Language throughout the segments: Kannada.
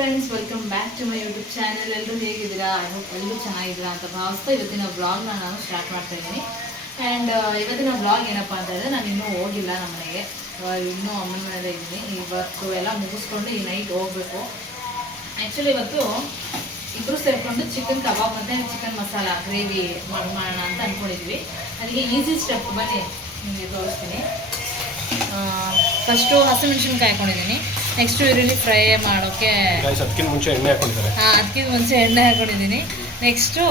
Friends, welcome back to my YouTube channel. ಎಲ್ಲರೂ ಹೇಗಿದ್ದೀರಾ? ಐ ಹೋಪ್ ಎಲ್ಲರೂ ಚೆನ್ನಾಗಿದ್ದೀರಾ ಅಂತ ಭಾವಿಸ್ತಾ ಇವತ್ತಿನ ವ್ಲಾಗ್ನ ನಾನು ಸ್ಟಾರ್ಟ್ ಮಾಡ್ತಾ ಇದ್ದೀನಿ. ಆ್ಯಂಡ್ ಇವತ್ತಿನ ವ್ಲಾಗ್ ಏನಪ್ಪ ಅಂತಂದರೆ, ನಾನು ಇನ್ನೂ ಹೋಗಿಲ್ಲ ನಮ್ಮ ಮನೆಗೆ. ಇನ್ನೂ ಅಮ್ಮನ ಮನೇಲೆ ಇದ್ದೀನಿ. ಇವತ್ತು ಎಲ್ಲ ಮುಗಿಸ್ಕೊಂಡು ಈ ನೈಟ್ ಹೋಗಬೇಕು. ಆ್ಯಕ್ಚುಲಿ ಇವತ್ತು ಇಬ್ಬರು ಸೇರಿಕೊಂಡು ಚಿಕನ್ ಕಬಾಬ್ ಮತ್ತು ಚಿಕನ್ ಮಸಾಲ ಗ್ರೇವಿ ಮಾಡೋಣ ಅಂತ ಅಂದ್ಕೊಂಡಿದ್ವಿ. ಅದಕ್ಕೆ ಈಸಿ ಸ್ಟೆಪ್ ಬನ್ನಿ ನಿಮಗೆ ತೋರಿಸ್ತೀನಿ. ಫಸ್ಟು ಹಸಿಮೆಣ್ಸಿನ್ಕಾಯಿ ಹಾಕೊಂಡಿದ್ದೀನಿ. ನೆಕ್ಸ್ಟು ಈರುಳ್ಳಿ ಫ್ರೈ ಮಾಡೋಕ್ಕೆ ಅದಕ್ಕಿಂತ ಮುಂಚೆ ಎಣ್ಣೆ ಹಾಕೊಂಡಿದ್ದೀನಿ. ನೆಕ್ಸ್ಟು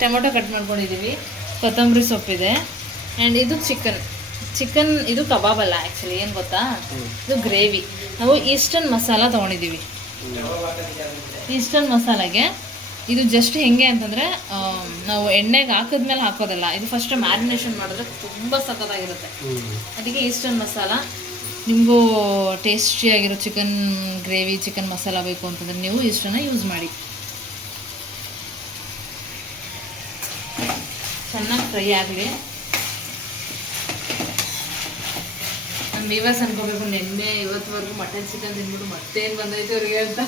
ಟೊಮೊಟೊ ಕಟ್ ಮಾಡ್ಕೊಂಡಿದ್ದೀವಿ. ಕೊತ್ತಂಬರಿ ಸೊಪ್ಪಿದೆ. ಆ್ಯಂಡ್ ಇದು ಚಿಕನ್ ಇದು ಕಬಾಬ್ ಅಲ್ಲ, ಆ್ಯಕ್ಚುಲಿ ಏನು ಗೊತ್ತಾ, ಇದು ಗ್ರೇವಿ. ನಾವು ಈಸ್ಟರ್ನ್ ಮಸಾಲ ತೊಗೊಂಡಿದ್ದೀವಿ. ಈಸ್ಟರ್ನ್ ಮಸಾಲೆಗೆ ಇದು ಜಸ್ಟ್ ಹೆಂಗೆ ಅಂತಂದರೆ, ನಾವು ಎಣ್ಣೆಗೆ ಹಾಕಿದ್ಮೇಲೆ ಹಾಕೋದಲ್ಲ, ಇದು ಫಸ್ಟ್ ಮ್ಯಾರಿನೇಷನ್ ಮಾಡಿದ್ರೆ ತುಂಬ ಸಖತ್ತಾಗಿರುತ್ತೆ. ಅದಕ್ಕೆ ಈಸ್ಟರ್ನ್ ಮಸಾಲ. ನಿಮಗೂ ಟೇಸ್ಟಿಯಾಗಿರೋ ಚಿಕನ್ ಗ್ರೇವಿ, ಚಿಕನ್ ಮಸಾಲ ಬೇಕು ಅಂತಂದರೆ ನೀವು ಈಸ್ಟರ್ನ ಯೂಸ್ ಮಾಡಿ. ಚೆನ್ನಾಗಿ ಫ್ರೈ ಆಗಲಿ. ನಮ್ಮ ವಿವಾಸ್ ಅನ್ಕೋಬೇಕು, ನಿನ್ನೆ ಇವತ್ತುವರೆಗೂ ಮಟನ್ ಚಿಕನ್ ತಿಂದ್ಬಿಟ್ಟು ಮತ್ತೇನು ಬಂದೈತೆ ಅವ್ರಿಗೆ ಅಂತ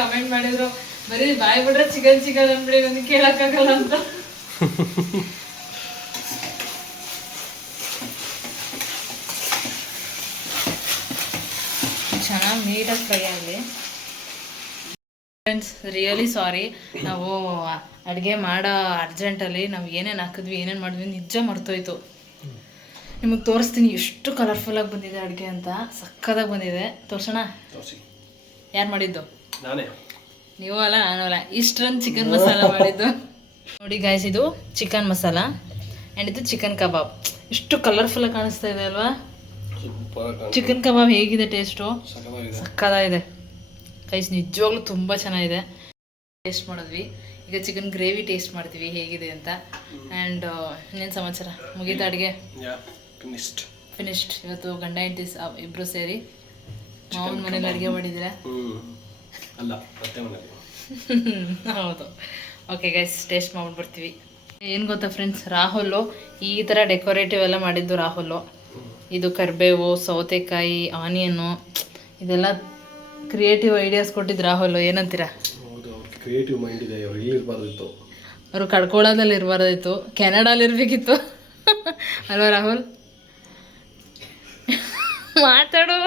ಕಮೆಂಟ್ ಮಾಡಿದ್ರು. ಬರೀ ಬಾಯ್ ಬಿಡ್ರೆ ಚಿಕನ್ ಅಂದ್ಬಿಡಿ, ನನಗೆ ಕೇಳಕ್ಕಾಗಲ್ಲ ಅಂತ. ಚೆನ್ನಾಗಿ ನೀಟಾಗಿ ಫ್ರೈ ಆಗಲಿ. ಫ್ರೆಂಡ್ಸ್, ರಿಯಲಿ ಸಾರಿ, ನಾವು ಅಡುಗೆ ಮಾಡೋ ಅರ್ಜೆಂಟಲ್ಲಿ ನಾವು ಏನೇನು ಹಾಕಿದ್ವಿ, ಏನೇನು ಮಾಡಿದ್ವಿ ನಿಜ ಮರ್ತೋಯ್ತು. ನಿಮಗೆ ತೋರಿಸ್ತೀನಿ ಎಷ್ಟು ಕಲರ್ಫುಲ್ಲಾಗಿ ಬಂದಿದೆ ಅಡುಗೆ ಅಂತ. ಸಕ್ಕತ್ತಾಗಿ ಬಂದಿದೆ. ತೋರ್ಸೋಣ? ಯಾರು ಮಾಡಿದ್ದು? ನಾನೇ. ನೀವು ಅಲ್ಲ, ನಾನು ಅಲ್ಲ. ಇಷ್ಟೊಂದು ಚಿಕನ್ ಮಸಾಲ ಮಾಡಿದ್ದು ನೋಡಿ ಗಾಯ್ಸ್. ಇದು ಚಿಕನ್ ಮಸಾಲ ಆ್ಯಂಡ್ ಇದು ಚಿಕನ್ ಕಬಾಬ್. ಎಷ್ಟು ಕಲರ್ಫುಲ್ಲಾಗಿ ಕಾಣಿಸ್ತಾ ಇದೆ ಅಲ್ವಾ? ಚಿಕನ್ ಕಬಾಬ್ ಹೇಗಿದೆ ಟೇಸ್ಟು? ಸಕ್ಕತ್ತಾಗಿದೆ ಗೈಸ್, ನಿಜವಾಗ್ಲೂ ತುಂಬ ಚೆನ್ನಾಗಿದೆ. ಟೇಸ್ಟ್ ಮಾಡಿದ್ವಿ. ಈಗ ಚಿಕನ್ ಗ್ರೇವಿ ಟೇಸ್ಟ್ ಮಾಡ್ತೀವಿ ಹೇಗಿದೆ ಅಂತ. ಆ್ಯಂಡ್ ಇನ್ನೇನು ಸಮಾಚಾರ? ಮುಗೀತಾ ಅಡುಗೆ? ಫಿನಿಶ್ಡ್. ಇವತ್ತು ಗಂಡ ಹೆಂಡತಿ ಇಬ್ಬರು ಸೇರಿ ಮಾವನ ಮನೇಲಿ ಅಡುಗೆ ಮಾಡಿದ್ದೀರಾ? ಹೌದು. ಓಕೆ ಗೈಸ್, ಟೇಸ್ಟ್ ಮಾಡ್ಬಿಡ್ತೀವಿ. ಏನು ಗೊತ್ತಾ ಫ್ರೆಂಡ್ಸ್, ರಾಹುಲ್ ಈ ಥರ ಡೆಕೋರೇಟಿವ್ ಎಲ್ಲ ಮಾಡಿದ್ದು ರಾಹುಲ್. ಇದು ಕರಿಬೇವು, ಸೌತೆಕಾಯಿ, ಆನಿಯನ್ನು, ಇದೆಲ್ಲ ಕ್ರಿಯೇಟಿವ್ ಐಡಿಯಾಸ್ ಕೊಟ್ಟಿದ್ದು ರಾಹುಲ್. ಏನಂತೀರಾ? ಕ್ರಿಯೇಟಿವ್ ಮೈಂಡ್ ಇದೆ. ಅವರು ಕಡ್ಕೊಳ್ಳೋದಲ್ಲಿ ಇರಬಾರ್ದಾಯ್ತು, ಕೆನಡಾಲಿ ಇರಬೇಕಿತ್ತು ಅಲ್ವಾ ರಾಹುಲ್? ಮಾತಾಡು.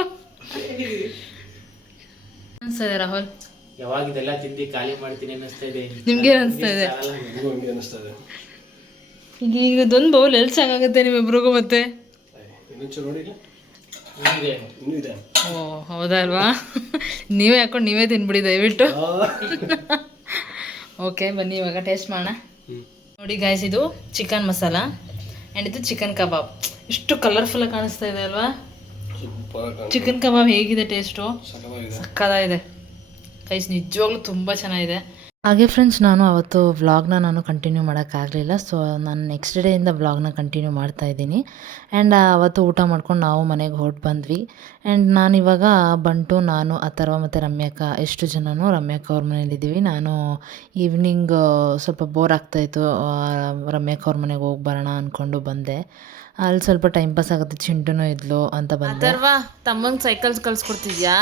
ಅನ್ಸ್ತದೆ ರಾಹುಲ್? ಯಾವಾಗ ಇದೆಲ್ಲ ತಿಂದು ಖಾಲಿ ಮಾಡ್ತೀನಿ ಅನ್ನಿಸ್ತಾ ಇದೆ. ನಿಮ್ಗೆ ಅನಿಸ್ತಾ ಇದೆ? ಈಗ ಇದೊಂದು ಬೌಲ್ ಎಲ್ಲಿ ಚೆನ್ನಾಗುತ್ತೆ ನಿಮ್ಮಿಬ್ರಿಗೂ? ಮತ್ತೆ ಓ ಹೌದಲ್ವಾ? ನೀವೇ ಹಾಕೊಂಡು ನೀವೇ ತಿನ್ಬಿಡಿ ದಯವಿಟ್ಟು. ಓಕೆ ಬನ್ನಿ ಇವಾಗ ಟೇಸ್ಟ್ ಮಾಡೋಣ. ನೋಡಿ ಗಾಯ್ಸ್, ಇದು ಚಿಕನ್ ಮಸಾಲ ಆ್ಯಂಡ್ ಇದು ಚಿಕನ್ ಕಬಾಬ್. ಎಷ್ಟು ಕಲರ್ಫುಲ್ಲಾಗಿ ಕಾಣಿಸ್ತಾ ಇದೆ ಅಲ್ವಾ? ಚಿಕನ್ ಕಬಾಬ್ ಹೇಗಿದೆ ಟೇಸ್ಟು? ಸಕ್ಕತ್ತಾಗಿದೆ ಗೈಸ್, ನಿಜವಾಗ್ಲೂ ತುಂಬ ಚೆನ್ನಾಗಿದೆ. ಹಾಗೆ ಫ್ರೆಂಡ್ಸ್, ನಾನು ಅವತ್ತು ವ್ಲಾಗ್ನ ಕಂಟಿನ್ಯೂ ಮಾಡೋಕ್ಕಾಗಲಿಲ್ಲ. ಸೊ ನಾನು ನೆಕ್ಸ್ಟ್ ಡೇಯಿಂದ ವ್ಲಾಗ್ನ ಕಂಟಿನ್ಯೂ ಮಾಡ್ತಾಯಿದ್ದೀನಿ. ಆ್ಯಂಡ್ ಅವತ್ತು ಊಟ ಮಾಡ್ಕೊಂಡು ನಾವು ಮನೆಗೆ ಹೊರಟು ಬಂದ್ವಿ. ಆ್ಯಂಡ್ ನಾನಿವಾಗ ಬಂಟು, ನಾನು, ಅಥರ್ವ ಮತ್ತು ರಮ್ಯಕ್ಕ ಎಷ್ಟು ಜನನೂ ರಮ್ಯಕ್ಕ ಅವ್ರ ಮನೇಲಿದ್ದೀವಿ. ನಾನು ಈವ್ನಿಂಗ್ ಸ್ವಲ್ಪ ಬೋರ್ ಆಗ್ತಾಯಿತ್ತು, ರಮ್ಯಕ್ಕ ಅವ್ರ ಮನೆಗೆ ಹೋಗಿ ಬರೋಣ ಅಂದ್ಕೊಂಡು ಬಂದೆ. ಅಲ್ಲಿ ಸ್ವಲ್ಪ ಟೈಮ್ ಪಾಸ್ ಆಗುತ್ತೆ, ಚಿಂಟುನೂ ಇದ್ಲು ಅಂತ ಬಂದೆ. ಅಥರ್ವ, ತಮ್ಮಂಗೆ ಸೈಕಲ್ಸ್ ಕಳಿಸ್ಕೊಡ್ತಿದ್ಯಾ?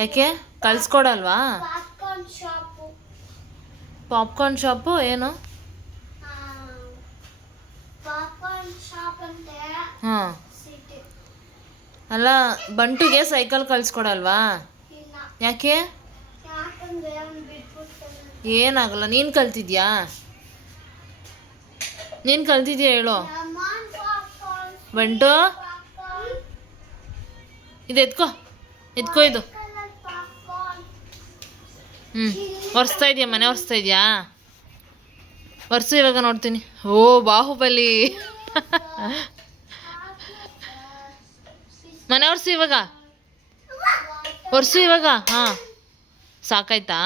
ಯಾಕೆ ಕಳಿಸ್ಕೊಡಲ್ವಾ? ಪಾಪ್ಕಾರ್ನ್ ಶಾಪು ಏನು? ಹಾಂ, ಅಲ್ಲ ಬಂಟುಗೆ ಸೈಕಲ್ ಕಳಿಸ್ಕೊಡಲ್ವಾ? ಯಾಕೆ? ಏನಾಗಲ್ಲ. ನೀನು ಕಲ್ತಿದ್ಯಾ ಹೇಳು ಬಂಟು. ಇದು ಎತ್ಕೋ ಇದು. ಒರೆಸ್ತಾ ಇದೆಯಾ? ಮನೆ ಒರೆಸ್ತಾ ಇದೆಯಾ? ಒರೆಸು ಇವಾಗ ನೋಡ್ತೀನಿ. ಓ ಬಾಹುಬಲಿ. ಮನೆ ಒರೆಸು ಇವಾಗ, ಒರೆಸು ಇವಾಗ. ಹಾಂ, ಸಾಕಾಯ್ತಾ?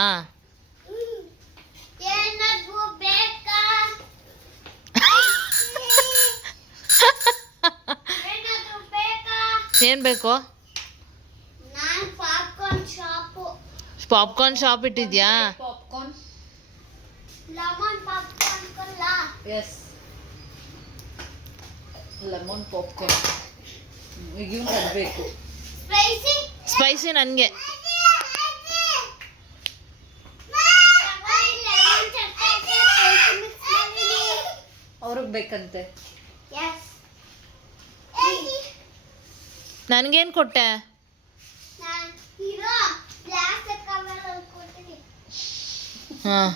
ಏನು ಬೇಕು? ಪಾಪ್ಕಾರ್ನ್ ಶಾಪ್ ಇಟ್ಟಿದ್ಯಾ? Lemon popcorn. ಈಗ ಬೇಕು. ಸ್ಪೈಸಿ ನನಗೆ. ಅವ್ರಿಗೆ ಬೇಕಂತೆ. ನನಗೇನು ಕೊಟ್ಟೆ? ಹಾಂ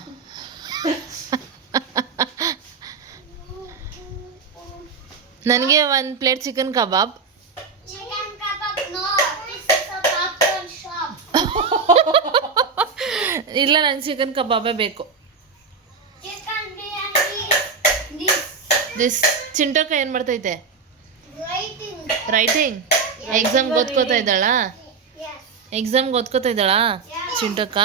ನನಗೆ 1 ಪ್ಲೇಟ್ ಚಿಕನ್ ಕಬಾಬ್. ಇಲ್ಲ ನಂಗೆ ಚಿಕನ್ ಕಬಾಬೇ ಬೇಕು. ದಿಸ್ ಚಿಂಟಕ್ಕ ಏನು ಮಾಡ್ತೈತೆ? ರೈಟಿಂಗ್. ಎಕ್ಸಾಮ್ಗೆ ಓದ್ಕೋತಾ ಇದ್ದಾಳಾ? ಎಕ್ಸಾಮ್ಗೆ ಓದ್ಕೋತಾ ಇದ್ದಾಳಾ ಚಿಂಟಕ್ಕ?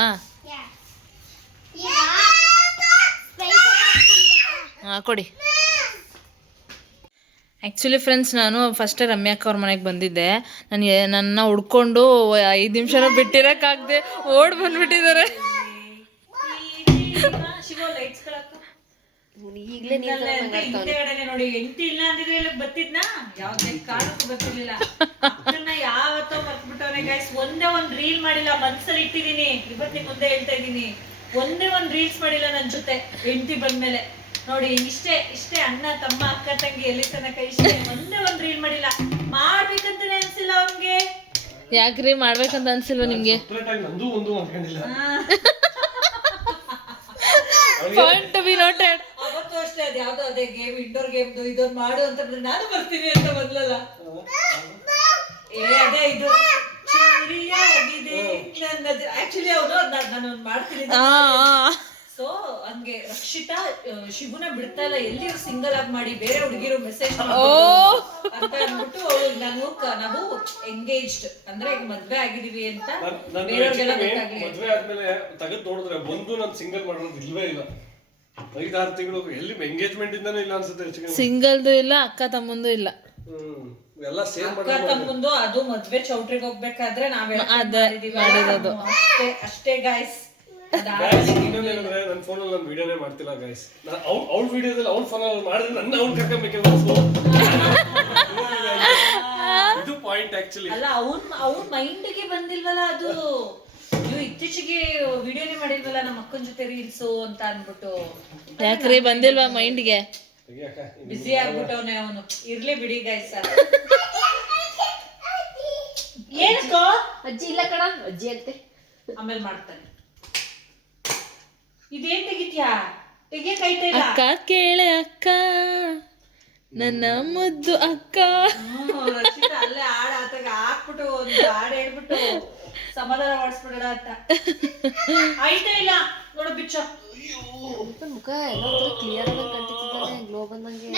ಹಾಂ ಕೊಡಿ. ಆ್ಯಕ್ಚುಲಿ ಫ್ರೆಂಡ್ಸ್, ನಾನು ಫಸ್ಟೇ ರಮ್ಯಾಕ್ಕ ಅವ್ರ ಮನೆಗೆ ಬಂದಿದ್ದೆ. ನನ್ನ ಹುಡ್ಕೊಂಡು 5 ನಿಮಿಷನೂ ಬಿಟ್ಟಿರೋಕ್ಕಾಗದೆ ಓಡ್ ಬಂದ್ಬಿಟ್ಟಿದ್ದಾರೆ. ನೋಡಿ ಎಂಟಿ ಇಲ್ಲ ಅಂದಿದ್ರೆ ಇಲ್ಲಿ ಬರ್ತಿದ್ನಾ? ಯಾವ್ದೇ ಕಾರಣಕ್ಕೂ ಬರ್ತಿರ್ಲಿಲ್ಲ. ಯಾವತ್ತೋ ಮರ್ತ್ಬಿಟ್ಟವ್ರೆ ಗೈಸ್. ಒಂದೇ ಒಂದ್ ರೀಲ್ ಮಾಡಿಲ್ಲ, ಮನ್ಸಲ್ಲಿ ಇಟ್ಟಿದೀನಿ. ಇವತ್ತಿನ ಮುಂದೆ ಹೇಳ್ತಾ ಇದೀನಿ, ಒಂದೇ ಒಂದ್ ರೀಲ್ಸ್ ಮಾಡಿಲ್ಲ ನನ್ ಜೊತೆ ಎಂಟಿ ಬಂದ್ಮೇಲೆ. ನೋಡಿ ಇಷ್ಟೇ ಅಣ್ಣ ತಮ್ಮ ಅಕ್ಕ ತಂಗಿ ಎಲ್ಲಿ ತನಕ ಇಷ್ಟೇ, ಒಂದೇ ಒಂದ್ ರೀಲ್ ಮಾಡಿಲ್ಲ. ಮಾಡ್ಬೇಕಂತಾನೆ ಅನ್ಸಿಲ್ಲ ಅವ್ನ್ಗೆ. ಯಾಕ್ರಿ ಮಾಡ್ಬೇಕಂತ ಅನ್ಸಿಲ್ವ ನಿಮ್ಗೆ? ನಂದು ಒಂದು ಮಾಡ್ಕೊಂಡಿಲ್ಲ. Point to be noted. ಅವತ್ತು ಅಷ್ಟೇ ಅದ್ ಯಾವ್ದೋ ಅದೇ ಗೇಮ್, ಇಂಡೋರ್ ಗೇಮ್ ಇದೊಂದು ಮಾಡು ಅಂತಂದ್ರೆ ನಾನು ಬರ್ತೀನಿ ಅಂತ ಬಂದ್ಲಲ್ಲ. ಅದೇ ಇದು ಆಕ್ಚುಲಿ ಅವರು ನಾನು ಮಾಡ್ತೀನಿ. ಸೊ ಹಂಗೆ ರಕ್ಷಿತಾ ಶಿವುನ ಬಿಡ್ತಾ ಇಲ್ಲ, ಎಲ್ಲಿ ಸಿಂಗಲ್ ಆಗಿ ಮಾಡಿ ಬೇರೆ ಹುಡುಗಿರು ಮೆಸೇಜ್ ಅಂತ ಅಂದ್ಬಿಟ್ಟು ನಾವು ಎಂಗೇಜ್ಡ್ ಅಂದ್ರೆ ಮದ್ವೆ ಆಗಿದೀವಿ ಅಂತ ಬೇರೆಯವ್ರಿಗೆಲ್ಲ ಗೊತ್ತಾಗ್ಲಿ. ಮದ್ವೆ ಆದ್ಮೇಲೆ ತೆಗೆದು ನೋಡಿದ್ರೆ ಬಂದು ನಾನು ಸಿಂಗಲ್ ಮಾಡೋದು ಇಲ್ವೇ ಇಲ್ಲ. 5-6 ತಿಂಗಳು ಎಲ್ಲಿ ಎಂಗೇಜ್ಮೆಂಟ್ ಇಂದಾನು ಇಲ್ಲ ಅನ್ಸುತ್ತೆ. ಸಿಂಗಲ್ದು ಇಲ್ಲ, ಅಕ್ಕ ತಮ್ಮಂದು ಇಲ್ಲ. ಎಲ್ಲ ಸೇಮ್ ಅಕ್ಕ ತಮ್ಮಂದು. ಅದು ಮದ್ವೆ ಚೌಟ್ರಿಗೆ ಹೋಗ್ಬೇಕಾದ್ರೆ ನಾವೇ ಮಾಡಿರೋದು ಅಷ್ಟೇ ಗಾಯ್ಸ್. ಇನ್ನೊಂದೇನಂದ್ರೆ ನನ್ನ ಫೋನಲ್ಲಿ ನಾನು ವಿಡಿಯೋನೇ ಮಾಡ್ತಿಲ್ಲ ಗೈಸ್. ಅವ್ಳ ವಿಡಿಯೋದಲ್ಲಿ ಅವ್ಳ ಫೋನಲ್ಲಿ ಮಾಡಿದ್ರೆ ನನ್ನ ಅವ್ಳು ಕರ್ಕೊಂಬೇಕೇನೋ. ಇದು ಪಾಯಿಂಟ್ ಆಕ್ಚುಲಿ. ಅಲ್ಲ ಅವ್ನ ಮೈಂಡ್ಗೆ ಬಂದಿಲ್ವಲ್ಲ ಅದು. ನೀವು ಇತ್ತೀಚೆಗೆ ವಿಡಿಯೋನೇ ಮಾಡಿಲ್ವಲ್ಲ ನಮ್ಮ ಅಕ್ಕನ ಜೊತೆ ರೀಲ್ಸು ಅಂತ ಅನ್ಬಿಟ್ಟು. ಯಾಕ್ರಿ ಬಂದಿಲ್ವಾ ಮೈಂಡ್ಗೆ? ಬಿಸಿ ಆಗ್ಬಿಟ್ಟವನೆ ಅವನು. ಇರ್ಲಿ ಬಿಡಿ ಗೈಸ್. ಏನಕ್ಕೋ ಅಜ್ಜಿ ಇಲ್ಲ ಕಣ, ಅಜ್ಜಿ ಅಂತೆ. ಆಮೇಲೆ ಮಾಡ್ತಾನೆ. ಇದೇನ್ ತೆಗಿತ್ಯಾ? ತೆಗಿಯಕೈತಾ ಇಲ್ಲ. ಅಕ್ಕ ಕೇಳೆ ಅಕ್ಕ, ನನ್ನ ಮುದ್ದು ಅಕ್ಕ. ರಕ್ಷಿತಾ ಅಲ್ಲೇ ಹಾಡು ಆತಾಗ ಹಾಕ್ಬಿಟ್ಟು ಒಂದು ಹಾಡು ಹೇಳ್ಬಿಟ್ಟು ಸಮಾಧಾನ ಮಾಡಿಸ್ಬಿಡೋಣ ಅಂತ. ಆಯ್ತಾ ಇಲ್ಲ ನೋಡು ಬಿಚ್ಚ. ಮುಖ ಎಲ್ಲ ಕ್ಲಿಯರ್ ಆಗಿ ಕಾಣ್ತಿದ್ದಾನೆ, ಗ್ಲೋ ಬಂದಂಗೆ.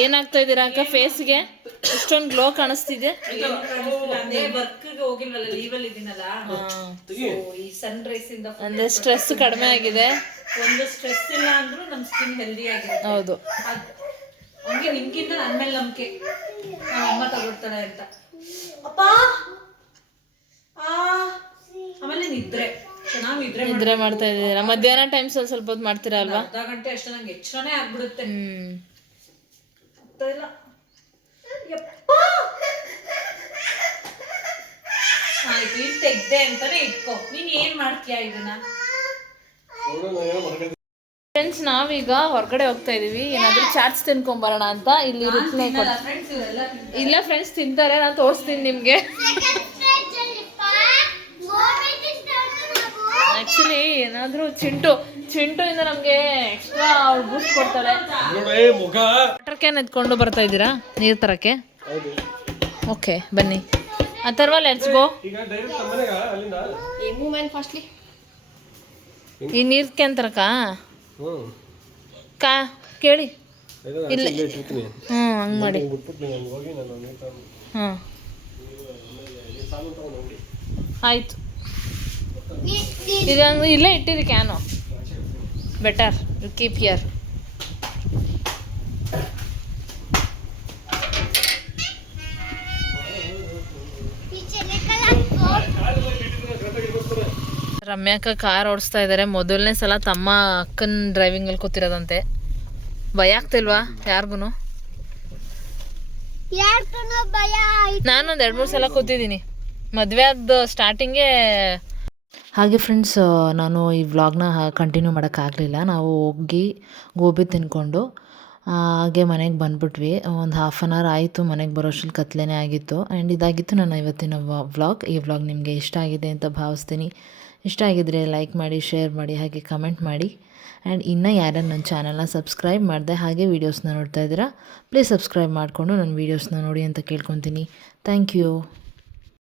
ಏನಾಗ್ತಾ ಇದೀರಾ ಅಕ್ಕ ಫೇಸ್ಗೆ? ಇಷ್ಟೊಂದು ಗ್ಲೋ ಕಾಣಿಸ್ತಿದೆ. ಅಂದ್ರೆ ವರ್ಕ್ ಹೋಗಿಲ್ವಲ್ಲ, ಲೀವ್ ಅಲ್ಲಿ ಇದೀನಲ್ಲ. ಈ ಸನ್ ರೈಸ್ ಇಂದ ಅಂದ್ರೆ ಸ್ಟ್ರೆಸ್ ಕಡಿಮೆ ಆಗಿದೆ. ಒಂದು ಸ್ಟ್ರೆಸ್ ಇಲ್ಲ ಅಂದ್ರೂ ನಮ್ ಸ್ಕಿನ್ ಹೆಲ್ದಿ ಆಗಿದೆ. ಹೌದು. ಹಂಗೆ ನಿಮ್ಗಿಂತ ನನ್ ಮೇಲೆ ನಂಬಿಕೆ, ನಮ್ಮ ಅಮ್ಮ ತಗೊಳ್ತಾಳೆ ಅಂತ. ಅಪ್ಪ ಆಮೇಲೆ ನಿದ್ರೆ ಚೆನ್ನಾಗಿ ನಿದ್ರೆ ಮಾಡ್ತಾ ಇದ್ದೀರಾ? ಮಧ್ಯಾಹ್ನ ಟೈಮ್ ಸ್ವಲ್ಪ ಹೊತ್ತು ಮಾಡ್ತೀರಾ ಅಲ್ವಾ? ಅರ್ಧ ಗಂಟೆ ಅಷ್ಟೇ ನಂಗೆ ಎಚ್ಚರನೇ ಆಗ್ಬಿಡುತ್ತೆ. ಇಲ್ಲ ಆಯ್ತು, ಇಲ್ಲಿ ತೆಗ್ದೆ ಅಂತಾನೆ ಇಟ್ಕೋ. ನೀನ್ ಏನ್ ಮಾಡ್ತೀಯಾ ಇದನ್ನ? ಫ್ರೆಂಡ್ಸ್, ನಾವೀಗ ಹೊರಗಡೆ ಹೋಗ್ತಾ ಇದೀವಿ. ಏನಾದ್ರೂ ಚಾಟ್ಸ್ ತಿನ್ಕೊಂಬರೋಣ ಅಂತ. ಇಲ್ಲಿ ಇಲ್ಲ ಫ್ರೆಂಡ್ಸ್ ತಿಂತಾರೆ, ನಾನು ತೋರಿಸ್ತೀನಿ ನಿಮ್ಗೆ. ಆಕ್ಚುಲಿ ಏನಾದ್ರೂ ಚಿಂಟು ಇಂದ ನಮ್ಗೆ ಎಕ್ಸ್ಟ್ರಾ ಬೂಸ್ಟ್ ಕೊಡ್ತಾಳೆ. ವಾಟರ್ ಕ್ಯಾನ್ ಎತ್ಕೊಂಡು ಬರ್ತಾ ಇದ್ದೀರಾ ನೀರ್ ತರಕ್ಕೆ? ಓಕೆ ಬನ್ನಿ. Atharva let's go. ಈ ನೀರ್ ಕ್ಯಾನ್ ತರಕ ಕೇಳಿ. ಇಲ್ಲ ಹಂಗೆ ಮಾಡಿ. ಹಾಂ ಆಯ್ತು. ಈಗ ಇಲ್ಲೇ ಇಟ್ಟಿರಿ can. Better you keep here. ರಮ್ಯಾಕ ಕಾರ್ ಓಡಿಸ್ತಾ ಇದ್ದಾರೆ. ಮೊದಲನೇ ಸಲ ತಮ್ಮ ಅಕ್ಕನ ಡ್ರೈವಿಂಗಲ್ಲಿ ಕೂತಿರೋದಂತೆ. ಭಯ ಆಗ್ತಿಲ್ವಾ ಯಾರಿಗೂ? ನಾನೊಂದು 2-3 ಸಲ ಕೂತಿದ್ದೀನಿ ಮದುವೆ ಆದ ಸ್ಟಾರ್ಟಿಂಗೇ. ಹಾಗೆ ಫ್ರೆಂಡ್ಸ್, ನಾನು ಈ ವ್ಲಾಗ್ನ ಕಂಟಿನ್ಯೂ ಮಾಡೋಕ್ಕಾಗಲಿಲ್ಲ. ನಾವು ಹೋಗಿ ಗೋಬಿ ತಿಂದ್ಕೊಂಡು ಹಾಗೆ ಮನೆಗೆ ಬಂದುಬಿಟ್ವಿ. ಒಂದು 1/2 hour ಆಯಿತು ಮನೆಗೆ ಬರೋಷ್ಟ್ರಲ್ಲಿ, ಕತ್ಲೆನೇ ಆಗಿತ್ತು. ಆ್ಯಂಡ್ ಇದಾಗಿತ್ತು ನನ್ನ ಇವತ್ತಿನ ವ್ಲಾಗ್. ಈ ವ್ಲಾಗ್ ನಿಮಗೆ ಇಷ್ಟ ಆಗಿದೆ ಅಂತ ಭಾವಿಸ್ತೀನಿ. ಇಷ್ಟ ಆಗಿದ್ದರೆ ಲೈಕ್ ಮಾಡಿ, ಶೇರ್ ಮಾಡಿ, ಹಾಗೆ ಕಮೆಂಟ್ ಮಾಡಿ. ಆ್ಯಂಡ್ ಇನ್ನೂ ಯಾರ್ಯಾರು ನನ್ನ ಚಾನಲ್ನ ಸಬ್ಸ್ಕ್ರೈಬ್ ಮಾಡಿದೆ ಹಾಗೆ ವೀಡಿಯೋಸ್ನ ನೋಡ್ತಾ ಇದ್ದೀರಾ, ಪ್ಲೀಸ್ ಸಬ್ಸ್ಕ್ರೈಬ್ ಮಾಡಿಕೊಂಡು ನನ್ನ ವೀಡಿಯೋಸ್ನ ನೋಡಿ ಅಂತ ಕೇಳ್ಕೊತೀನಿ. Thank you.